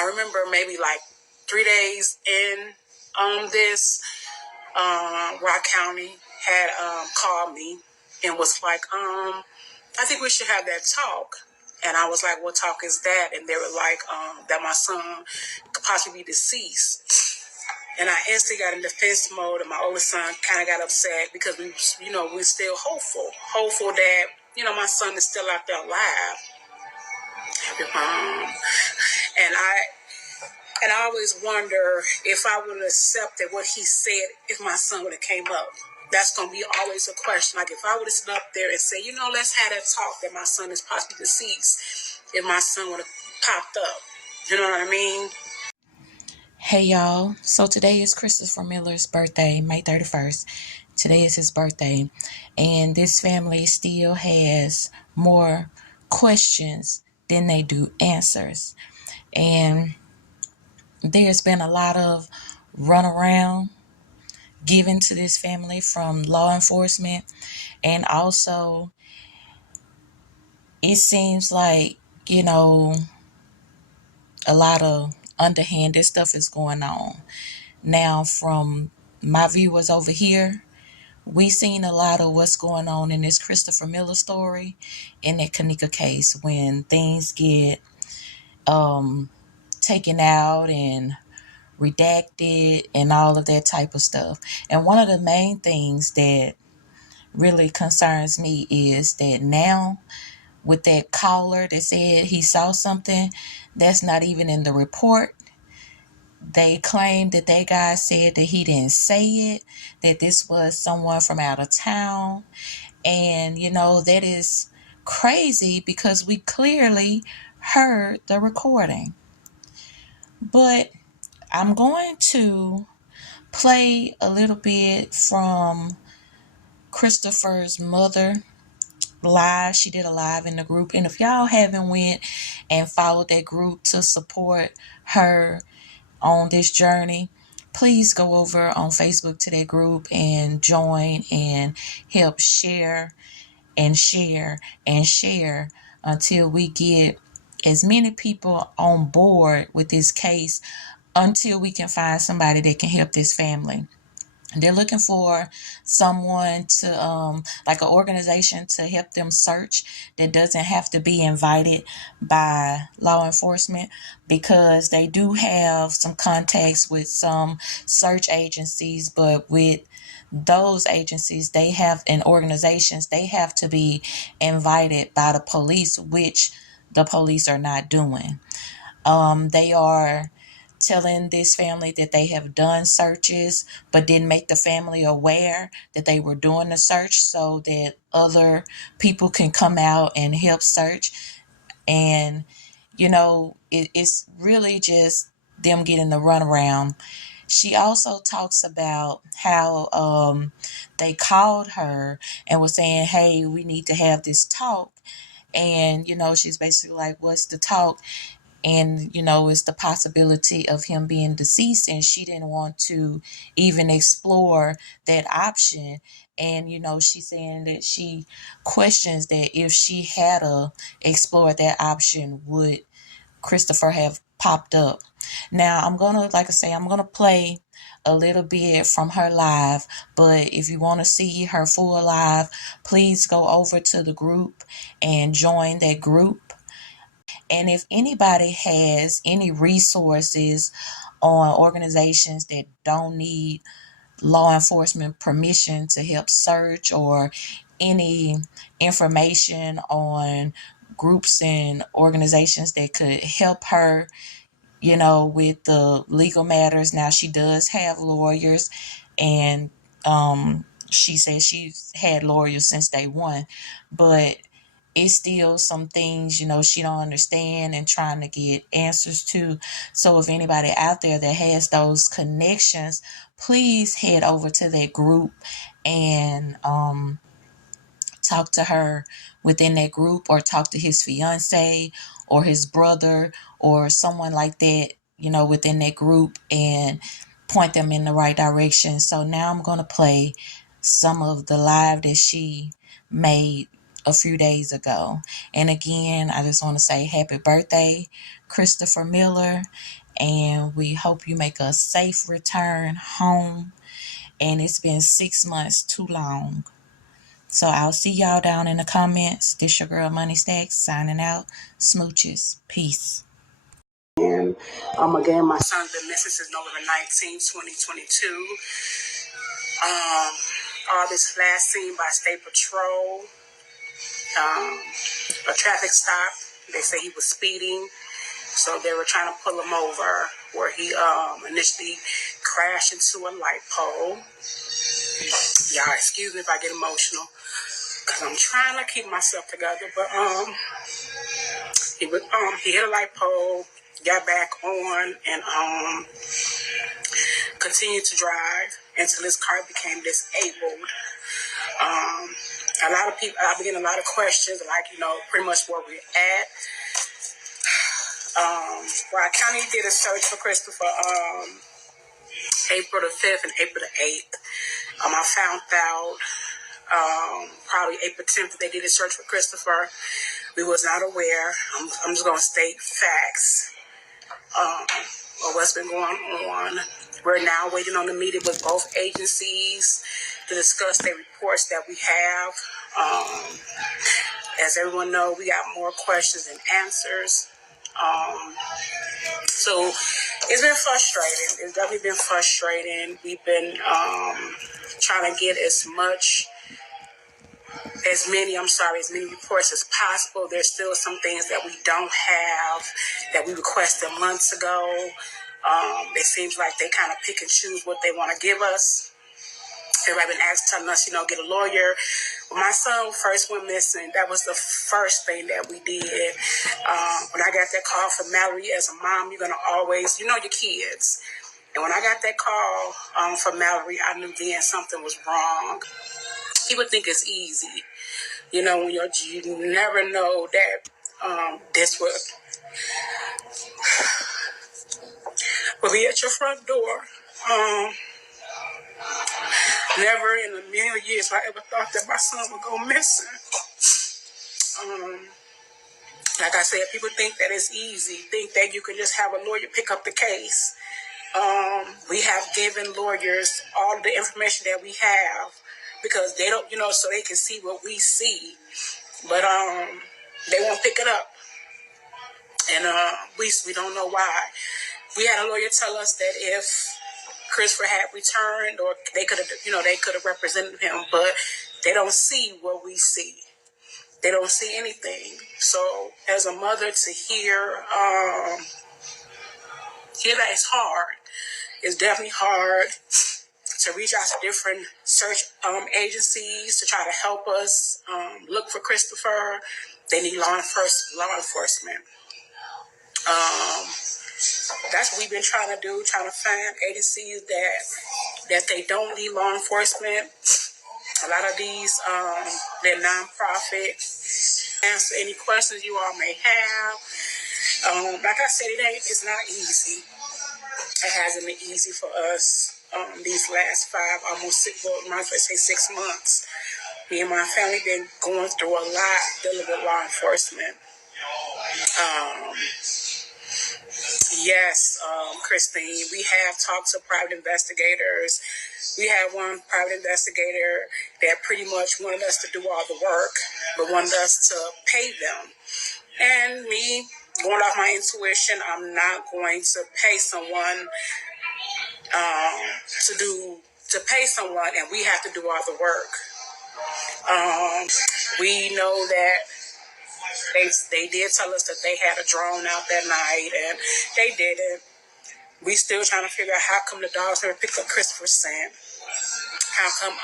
I remember maybe like 3 days in this, Rock County had called me and was like, I think we should have that talk. And I was like, what talk is that? And they were like, that my son could possibly be deceased. And I instantly got in defense mode, and my oldest son kind of got upset because we're still hopeful that, my son is still out there alive. And I always wonder if I would have accepted what he said if my son would have came up. That's going to be always a question. Like if I would have stood up there and said, let's have that talk that my son is possibly deceased, if my son would have popped up. You know what I mean? Hey y'all, so today is Christopher Miller's birthday, May 31st. Today is his birthday, and this family still has more questions than they do answers. And there's been a lot of runaround given to this family from law enforcement, and also it seems like, a lot of underhanded stuff is going on. Now, from my viewers over here, we seen a lot of what's going on in this Christopher Miller story in that Kanika case when things get taken out and redacted and all of that type of stuff. And one of the main things that really concerns me is that now with that caller that said he saw something that's not even in the report. They claimed that that guy said that he didn't say it, that this was someone from out of town. And, that is crazy because we clearly heard the recording. But I'm going to play a little bit from Christopher's mother live. She did a live in the group. And if y'all haven't went and followed that group to support her on this journey, please go over on Facebook to that group and join and help share and share and share until we get as many people on board with this case, until we can find somebody that can help this family. They're looking for someone to, like an organization to help them search that doesn't have to be invited by law enforcement, because they do have some contacts with some search agencies, but with those agencies, they have, and organizations, they have to be invited by the police, which the police are not doing. They are telling this family that they have done searches, but didn't make the family aware that they were doing the search so that other people can come out and help search. And, it's really just them getting the runaround. She also talks about how they called her and was saying, hey, we need to have this talk. And, she's basically like, what's the talk? And, it's the possibility of him being deceased, and she didn't want to even explore that option. And, she's saying that she questions that if she had explored that option, would Christopher have popped up? Now, I'm going to play a little bit from her live, but if you want to see her full live, please go over to the group and join that group. And if anybody has any resources on organizations that don't need law enforcement permission to help search, or any information on groups and organizations that could help her, with the legal matters. Now, she does have lawyers, and she says she's had lawyers since day one, but it's still some things, she don't understand and trying to get answers to. So if anybody out there that has those connections, please head over to that group and talk to her within that group, or talk to his fiance or his brother or someone like that, within that group, and point them in the right direction. So now I'm going to play some of the live that she made a few days ago. And again, I just want to say happy birthday, Christopher Miller, and we hope you make a safe return home. And it's been 6 months too long. So I'll see y'all down in the comments. This your girl Money Stacks signing out. Smooches. Peace. And again, my son's been missing since November 19, 2022. All this last seen by State Patrol. A traffic stop. They say he was speeding, so they were trying to pull him over, where he initially crashed into a light pole. Y'all, excuse me if I get emotional, because I'm trying to keep myself together. But he hit a light pole, got back on, and continued to drive until his car became disabled. A lot of people, I've been getting a lot of questions, like, pretty much where we're at. Well, County did a search for Christopher April the 5th and April the 8th. I found out probably April 10th that they did a search for Christopher. We was not aware. I'm just going to state facts of what's been going on. We're now waiting on the meeting with both agencies to discuss the reports that we have. As everyone knows, we got more questions than answers. So it's been frustrating. It's definitely been frustrating. We've been trying to get as many reports as possible. There's still some things that we don't have that we requested months ago. It seems like they kind of pick and choose what they want to give us. Everybody been telling us, get a lawyer. When my son first went missing, that was the first thing that we did. When I got that call from Mallory, as a mom, you're going to always, your kids. And when I got that call from Mallory, I knew then something was wrong. People think it's easy. When you never know that this will be at your front door. Never in a million years I ever thought that my son would go missing. Like I said, people think that it's easy, think that you can just have a lawyer pick up the case. We have given lawyers all of the information that we have because they don't, so they can see what we see. But they won't pick it up. And we don't know why. We had a lawyer tell us that if Christopher had returned, or they could have represented him, but they don't see what we see. They don't see anything. So as a mother, to hear that it's hard. It's definitely hard to reach out to different search agencies to try to help us look for Christopher. They need law enforcement. That's what we've been trying to do, trying to find agencies that they don't need law enforcement. A lot of these, they're nonprofit. Answer any questions you all may have. Like I said, it's not easy. It hasn't been easy for us these last almost 6 months. Me and my family been going through a lot dealing with law enforcement. Yes, Christine, we have talked to private investigators. We had one private investigator that pretty much wanted us to do all the work, but wanted us to pay them. And me, going off my intuition, I'm not going to pay someone to pay someone, and we have to do all the work. We know that they did tell us that they had a drone out that night, and they didn't. We still trying to figure out how come the dogs never picked up Christopher's scent. How come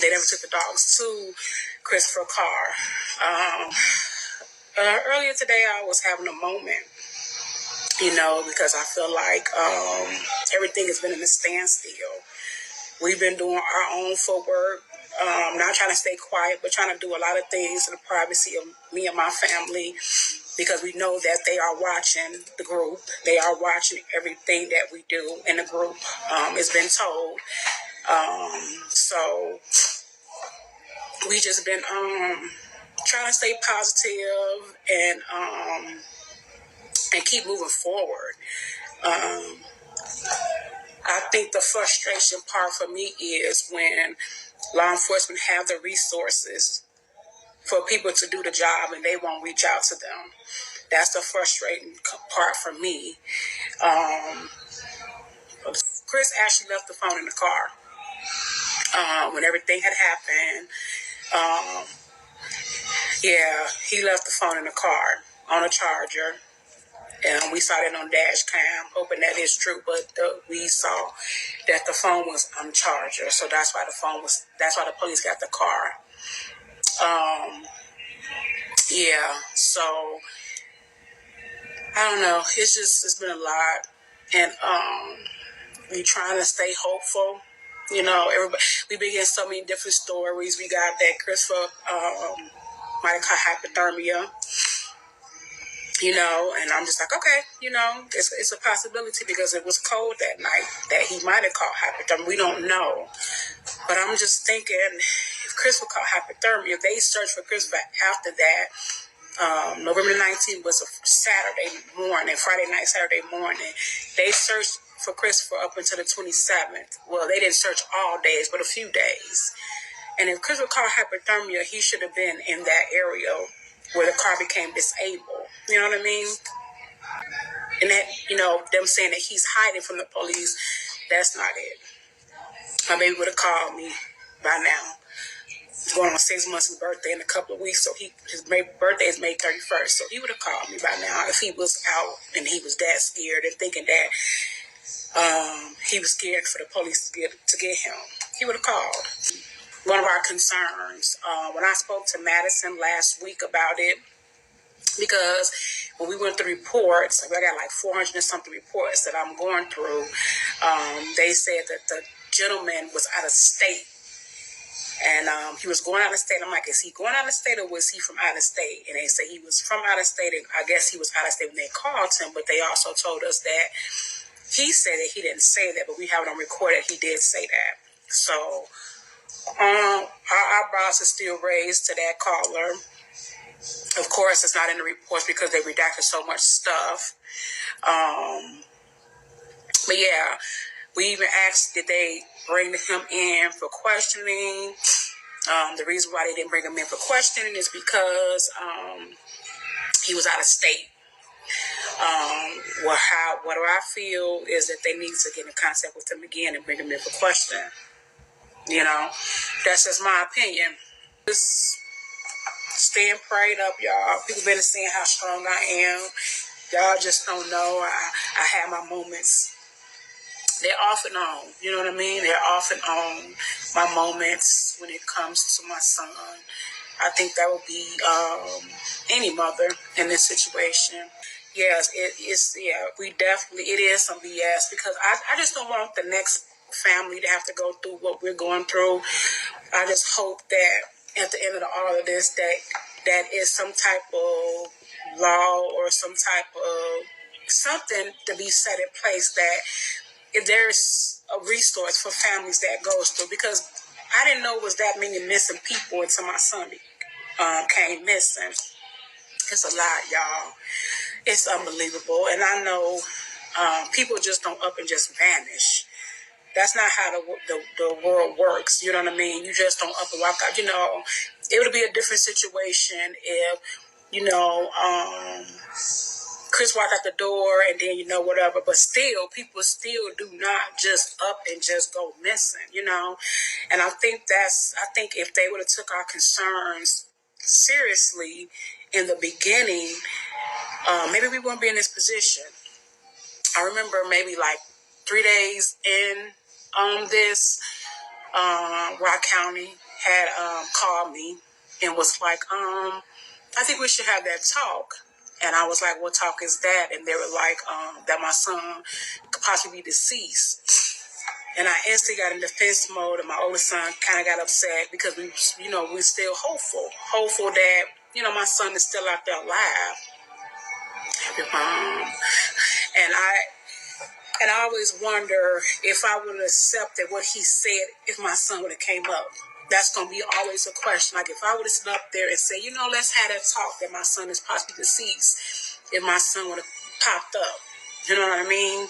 they never took the dogs to Christopher's car. Earlier today, I was having a moment, because I feel like everything has been in a standstill. We've been doing our own footwork, not trying to stay quiet, but trying to do a lot of things in the privacy of me and my family, because we know that they are watching the group. They are watching everything that we do in the group. It's been told. So we just been trying to stay positive and and keep moving forward. I think the frustration part for me is when law enforcement have the resources for people to do the job and they won't reach out to them. That's the frustrating part for me. Chris actually left the phone in the car when everything had happened. Yeah, he left the phone in the car on a charger. And we saw that on dash cam, hoping that is true. But we saw that the phone was on charger, so that's why that's why the police got the car. Yeah. So I don't know. It's been a lot, and we trying to stay hopeful. Everybody, we been getting so many different stories. We got that Christopher might have caught hypothermia. And I'm just like, okay, it's a possibility because it was cold that night that he might have caught hypothermia. We don't know. But I'm just thinking, if Chris would caught hypothermia, they searched for Chris after that. November 19th was a Saturday morning, Friday night, Saturday morning. They searched for Christopher up until the 27th. Well, they didn't search all days, but a few days. And if Chris would caught hypothermia, he should have been in that area where the car became disabled. You know what I mean? And that, them saying that he's hiding from the police, that's not it. My baby would have called me by now. He's going on 6 months of birthday in a couple of weeks, so his birthday is May 31st, so he would have called me by now if he was out and he was that scared and thinking that he was scared for the police to get him. He would have called. One of our concerns, when I spoke to Madison last week about it, because when we went through reports, I got like 400 and something reports that I'm going through, they said that the gentleman was out of state. And he was going out of state. I'm like, is he going out of state or was he from out of state? And they say he was from out of state. And I guess he was out of state when they called him. But they also told us that he said that he didn't say that, but we have it on record that he did say that. So our eyebrows are still raised to that caller. Of course, it's not in the reports because they redacted so much stuff. But yeah, we even asked, did they bring him in for questioning? The reason why they didn't bring him in for questioning is because he was out of state. What I feel is that they need to get in contact with him again and bring him in for questioning. That's just my opinion. Just staying prayed up, y'all. People been seeing how strong I am. Y'all just don't know. I have my moments. They're off and on. You know what I mean? They're off and on. My moments when it comes to my son. I think that would be any mother in this situation. Yes, it is some BS because I just don't want the next family to have to go through what we're going through. I just hope that at the end of all of this that is some type of law or some type of something to be set in place that if there's a resource for families that goes through, because I didn't know it was that many missing people until my son came missing. It's a lot, y'all. It's unbelievable. And I know people just don't up and just vanish. That's not how the world works. You know what I mean? You just don't up and walk out. It would be a different situation if, Chris walked out the door and then, whatever. But still, people still do not just up and just go missing, And I think if they would have took our concerns seriously in the beginning, maybe we wouldn't be in this position. I remember maybe like 3 days in this, Rock County had called me and was like, I think we should have that talk. And I was like, what talk is that? And they were like, that my son could possibly be deceased. And I instantly got in defense mode, and my oldest son kind of got upset because we're still hopeful that, my son is still out there alive. And I always wonder if I would have accepted what he said if my son would have came up. That's going to be always a question. Like if I would have stood up there and said, let's have that talk that my son is possibly deceased. If my son would have popped up. You know what I mean?